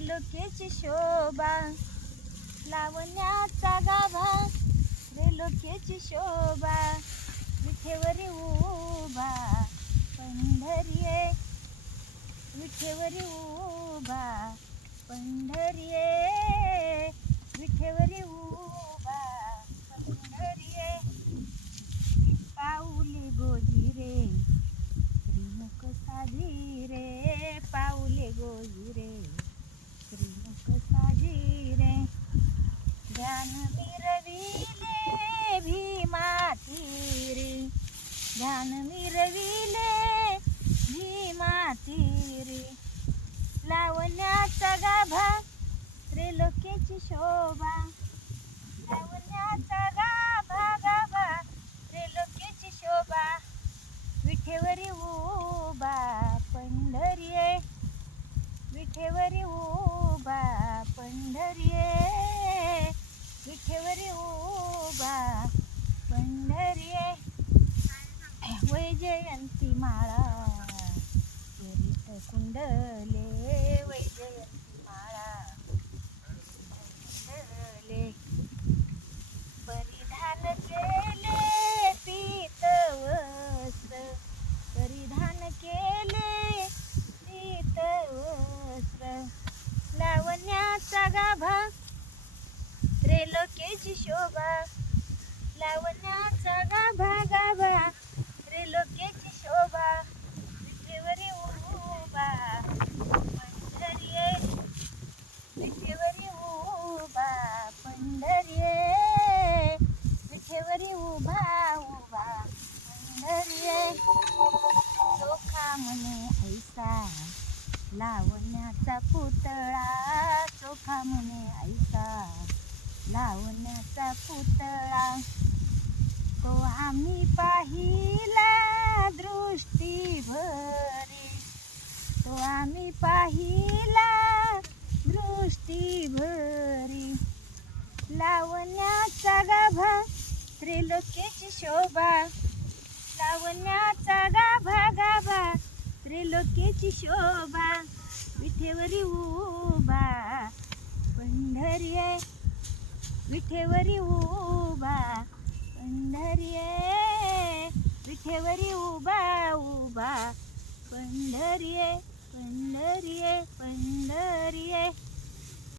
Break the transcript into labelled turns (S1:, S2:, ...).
S1: त्रिलोकेची शोभा लावण्याचा गाभा त्रिलोकेची शोभा विठेवरी उभा पंढरी विठेवरी उभा पंढरी विठेवरी उभा ध्यान मिरविले भीमातीरी. ध्यान मिरविले भीमातीरी. लावण्याचा गाभा त्रिलोकेची शोभा लावण्याचा गाभा गाभा त्रिलोकेची शोभा विठेवरी उभा पंढरी आहे विठेवरी उभा पंढरी आहे विठेवरी उभा पंढरी आहे वैजयंती माळा. त्वरित कुंडले वैजयंती माळा. कुंडले परिधान केले पीत वस्त्र. परिधान केले पीत वस्त्र. लावण्याचा गाभा त्रेलोकेची शोभा. लावण्याचा गाभा गाभा त्रिलोकेची शोभा विठेवरी उभा पंढरी आहे विठेवरी उभा पंढरी आहे विठेवरी उभा उभा पंढरी चोखा म्हणे ऐसा लावण्याचा पुतळा. चोखा म्हणे ऐसा लावण्याचा पुतळा. तो आम्ही पाहिला दृष्टी भरी तो आम्ही पाहिला दृष्टी भरी लावण्याचा गाभा त्रिलोकेची शोभा. लावण्याचा गाभा गाभा त्रिलोकेची शोभा विठेवरी उभा पंढरी विठेवरी उभा पंढरी विठेवरी उभा उभा पंढरी आहे पंढरी पंढरी